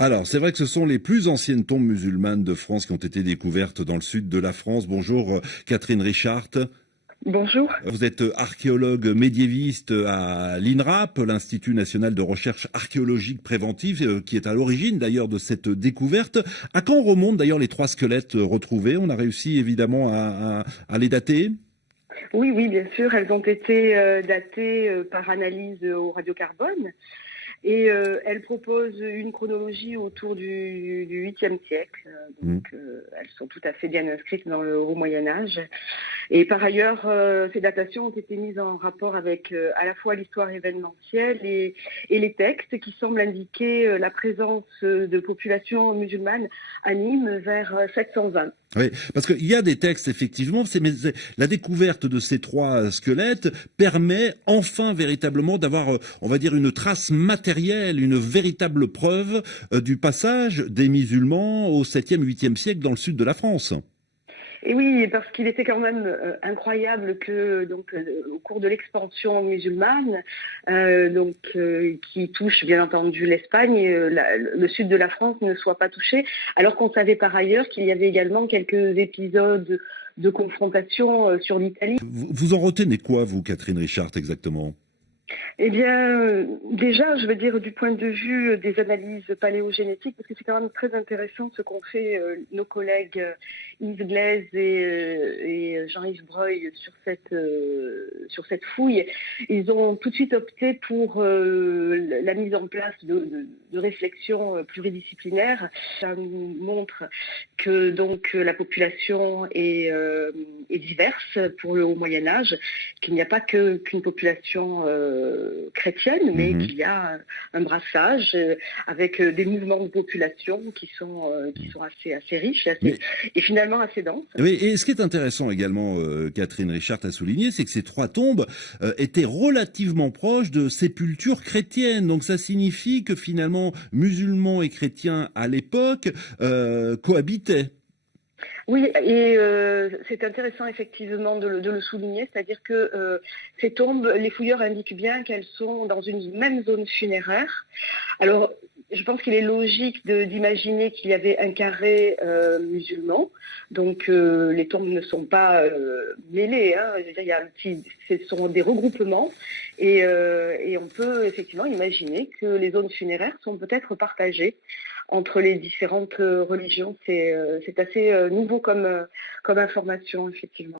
Alors, c'est vrai que ce sont les plus anciennes tombes musulmanes de France qui ont été découvertes dans le sud de la France. Bonjour Catherine Richard. Bonjour. Vous êtes archéologue médiéviste à l'INRAP, l'Institut national de recherche archéologique préventive, qui est à l'origine d'ailleurs de cette découverte. À quand remontent d'ailleurs les trois squelettes retrouvés? On a réussi évidemment à les dater. Oui, oui, bien sûr, elles ont été datées par analyse au radiocarbone et elles proposent une chronologie autour du 8e siècle. Elles sont tout à fait bien inscrites dans le Haut Moyen Âge. Et par ailleurs, ces datations ont été mises en rapport avec à la fois l'histoire événementielle et les textes qui semblent indiquer la présence de populations musulmanes à Nîmes vers 720. Oui, parce qu'il y a des textes, effectivement, mais la découverte de ces trois squelettes permet enfin véritablement d'avoir, on va dire, une trace matérielle, une véritable preuve du passage des musulmans au 7e, 8e siècle dans le sud de la France. Et oui, parce qu'il était quand même incroyable que, au cours de l'expansion musulmane, qui touche bien entendu l'Espagne, le sud de la France ne soit pas touché, alors qu'on savait par ailleurs qu'il y avait également quelques épisodes de confrontation sur l'Italie. Vous en retenez quoi, vous, Catherine Richard, exactement? Eh bien, déjà, je veux dire du point de vue des analyses paléogénétiques, parce que c'est quand même très intéressant ce qu'ont fait nos collègues Yves Glaise et Jean-Yves Breuil sur cette fouille. Ils ont tout de suite opté pour la mise en place de réflexions pluridisciplinaires. Ça nous montre que donc la population est diverse pour le Haut Moyen Âge, qu'il n'y a pas qu'une population chrétienne, mais qu'il y a un brassage avec des mouvements de population qui sont assez riches et finalement assez denses. Oui, et ce qui est intéressant également, Catherine Richard a souligné, c'est que ces trois tombes étaient relativement proches de sépultures chrétiennes. Donc ça signifie que finalement, musulmans et chrétiens à l'époque cohabitaient. Oui, et c'est intéressant effectivement de le souligner, c'est-à-dire que ces tombes, les fouilleurs indiquent bien qu'elles sont dans une même zone funéraire. Alors, je pense qu'il est logique d'imaginer qu'il y avait un carré musulman, donc les tombes ne sont pas mêlées, hein. Je veux dire, ce sont des regroupements, et on peut effectivement imaginer que les zones funéraires sont peut-être partagées entre les différentes religions. C'est assez nouveau comme information, effectivement.